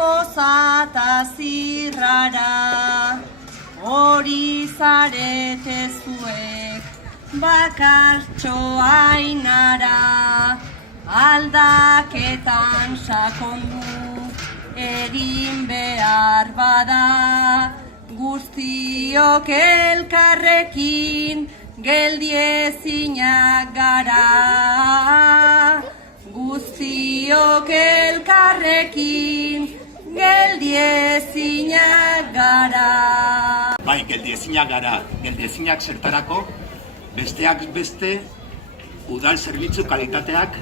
pozata zirrara, hori zarete zuek bakartxo ainara, aldaketan sakondu egin behar bada, guztiok elkarrekin geldiezinak gara. Guztiok elkarrekin geldiezinak gara. Bai, geldiezinak gara. Geldiezinak zertarako, besteak beste, udal zerbitzu kalitateak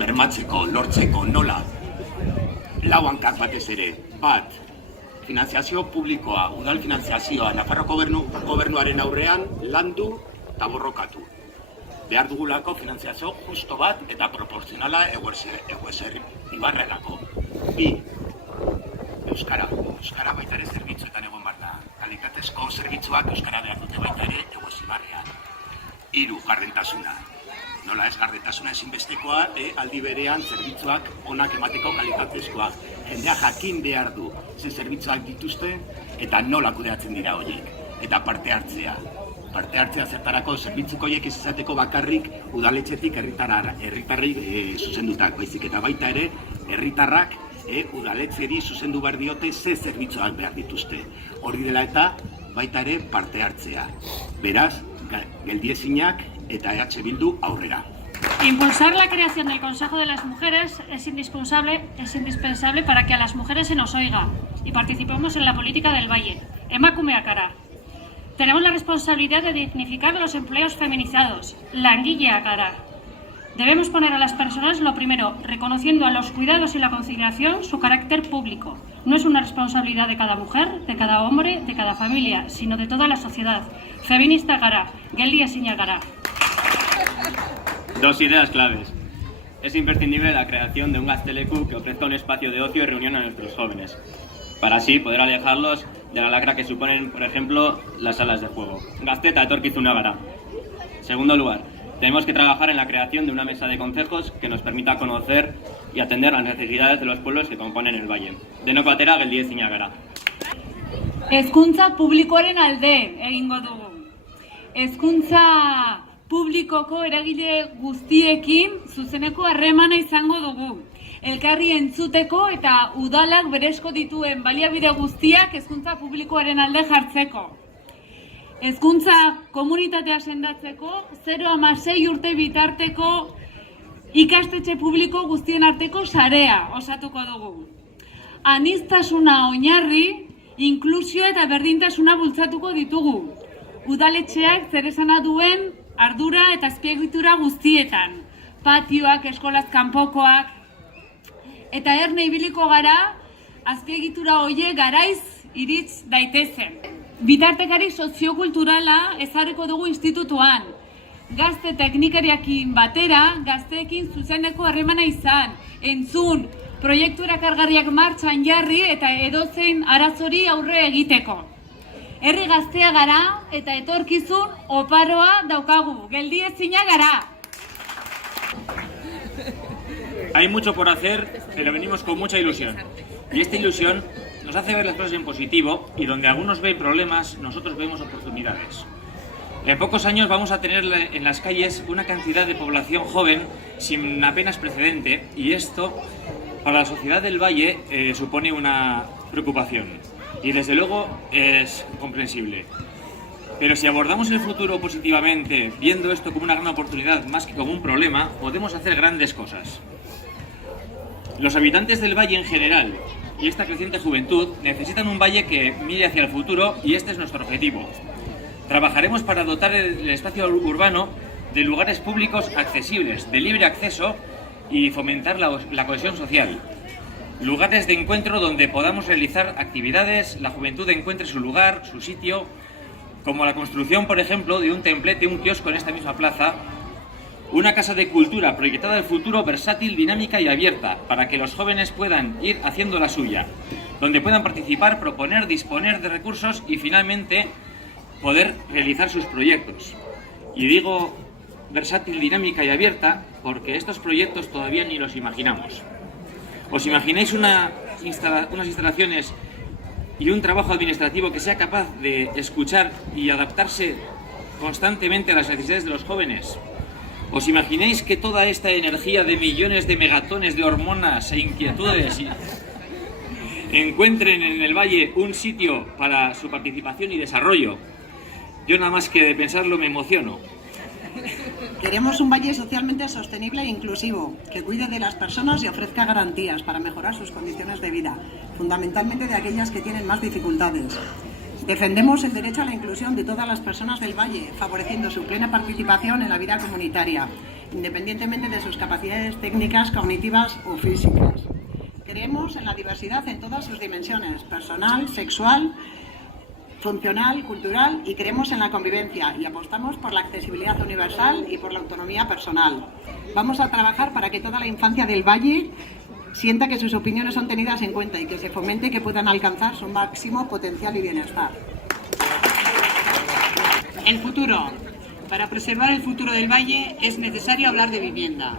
bermatzeko, lortzeko, nola. Lau hankak batez ere. Bat, finanziazio publikoa, udal finanziazioa, Nafarroko gobernuaren aurrean landu eta borrokatu. Behar dugulako finanziazio justo bat eta proporzionala egueser ibarrelako. Bi, Euskara. Euskara baita ere zerbitzuetan egon behar da. Kalitatezko zerbitzuak Euskara behar dute baita ere eguesibarrean. Hiru, gardentasuna. Nola ez, gardentasuna ezinbestekoa, aldi berean zerbitzuak onak emateko kalitatezkoak. Jendea jakin behar du ze zerbitzuak dituzte eta nola kudeatzen dira horiek. Eta parte hartzea. Parte hartzea zertarako zerbitzuko horiek ez izateko bakarrik udaletxetik herritarrei zuzendutak, baizik eta baita ere herritarrak udaletxeri zuzendu behar diote ze zerbitzuak behar dituzte. Hori dela eta baita ere parte hartzea. Beraz, geldiezinak eta EH Bildu aurrera. Impulsar la creación del Consejo de las Mujeres es indispensable para que a las mujeres se nos oiga y participemos en la política del Valle. Emakumeak gara. Tenemos la responsabilidad de dignificar los empleos feminizados. Langileak gara. Debemos poner a las personas lo primero, reconociendo a los cuidados y la conciliación su carácter público. No es una responsabilidad de cada mujer, de cada hombre, de cada familia, sino de toda la sociedad. Feminista gara, geldiezinak gara. Dos ideas claves. Es imprescindible la creación de un gazteleku que ofrezca un espacio de ocio y reunión a nuestros jóvenes, para así poder alejarlos de la lacra que suponen, por ejemplo, las salas de juego. Gazteta etorkizuna gara. Segundo lugar, tenemos que trabajar en la creación de una mesa de consejos que nos permita conocer y atender las necesidades de los pueblos que componen el valle. Denok batera geldiezinak gara. Hezkuntza publikoaren alde egingo dugu. Hezkuntza publikoko eragile guztiekin zuzeneko harremana izango dugu. Elkarri entzuteko eta udalak berezko dituen baliabide guztiak hezkuntza publikoaren alde jartzeko. Hezkuntza komunitatea sendatzeko 0-6 urte bitarteko ikastetxe publiko guztien arteko sarea osatuko dugu. Aniztasuna oinarri, inklusio eta berdintasuna bultzatuko ditugu. Udaletxeak zeresana duen ardura eta azpiegitura guztietan. Patioak, eskolaz kanpokoak, eta erne ibiliko gara, azpiegitura hoiek garaiz iritz daitezen. Bitartekari soziokulturala ezarriko dugu institutuan. Gazte teknikariakin batera, gazteekin zuzeneko harremana izan, entzun, proiektu erakargarriak martxan jarri eta edozein arazori aurre egiteko. Herri gaztea gara eta etorkizun oparoa daukagu, geldiezinak gara. Hay mucho por hacer, pero venimos con mucha ilusión. Y esta ilusión nos hace ver las cosas en positivo y donde algunos ven problemas, nosotros vemos oportunidades. En pocos años vamos a tener en las calles una cantidad de población joven sin apenas precedente y esto para la sociedad del Valle supone una preocupación y desde luego es comprensible. Pero si abordamos el futuro positivamente, viendo esto como una gran oportunidad más que como un problema, podemos hacer grandes cosas. Los habitantes del Valle en general y esta creciente juventud necesitan un valle que mire hacia el futuro y este es nuestro objetivo. Trabajaremos para dotar el espacio urbano de lugares públicos accesibles, de libre acceso y fomentar la cohesión social. Lugares de encuentro donde podamos realizar actividades, la juventud encuentre su lugar, su sitio, como la construcción, por ejemplo, de un templete, un kiosco en esta misma plaza, una casa de cultura proyectada al futuro, versátil, dinámica y abierta, para que los jóvenes puedan ir haciendo la suya, donde puedan participar, proponer, disponer de recursos y finalmente poder realizar sus proyectos. Y digo versátil, dinámica y abierta porque estos proyectos todavía ni los imaginamos. ¿Os imagináis una unas instalaciones y un trabajo administrativo que sea capaz de escuchar y adaptarse constantemente a las necesidades de los jóvenes? ¿Os imagináis que toda esta energía de millones de megatones de hormonas e inquietudes encuentren en el Valle un sitio para su participación y desarrollo? Yo nada más que de pensarlo me emociono. Queremos un valle socialmente sostenible e inclusivo, que cuide de las personas y ofrezca garantías para mejorar sus condiciones de vida, fundamentalmente de aquellas que tienen más dificultades. Defendemos el derecho a la inclusión de todas las personas del valle, favoreciendo su plena participación en la vida comunitaria, independientemente de sus capacidades técnicas, cognitivas o físicas. Creemos en la diversidad en todas sus dimensiones, personal, sexual, funcional, cultural, y creemos en la convivencia y apostamos por la accesibilidad universal y por la autonomía personal. Vamos a trabajar para que toda la infancia del Valle sienta que sus opiniones son tenidas en cuenta y que se fomente que puedan alcanzar su máximo potencial y bienestar. El futuro. Para preservar el futuro del Valle es necesario hablar de vivienda.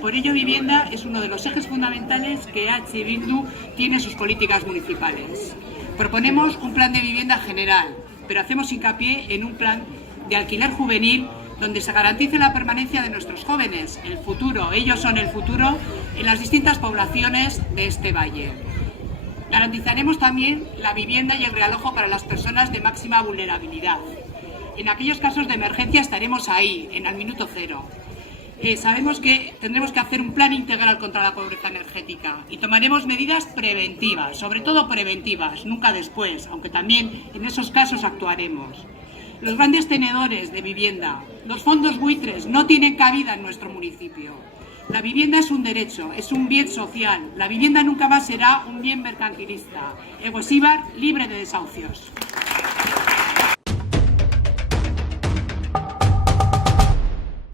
Por ello, vivienda es uno de los ejes fundamentales que H. Bildu tiene en sus políticas municipales. Proponemos un plan de vivienda general, pero hacemos hincapié en un plan de alquiler juvenil donde se garantice la permanencia de nuestros jóvenes, el futuro, ellos son el futuro, en las distintas poblaciones de este valle. Garantizaremos también la vivienda y el realojo para las personas de máxima vulnerabilidad. En aquellos casos de emergencia estaremos ahí, en el minuto cero. Sabemos que tendremos que hacer un plan integral contra la pobreza energética y tomaremos medidas preventivas, sobre todo preventivas, nunca después, aunque también en esos casos actuaremos. Los grandes tenedores de vivienda, los fondos buitres no tienen cabida en nuestro municipio. La vivienda es un derecho, es un bien social. La vivienda nunca más será un bien mercantilista. Egosíbar libre de desahucios.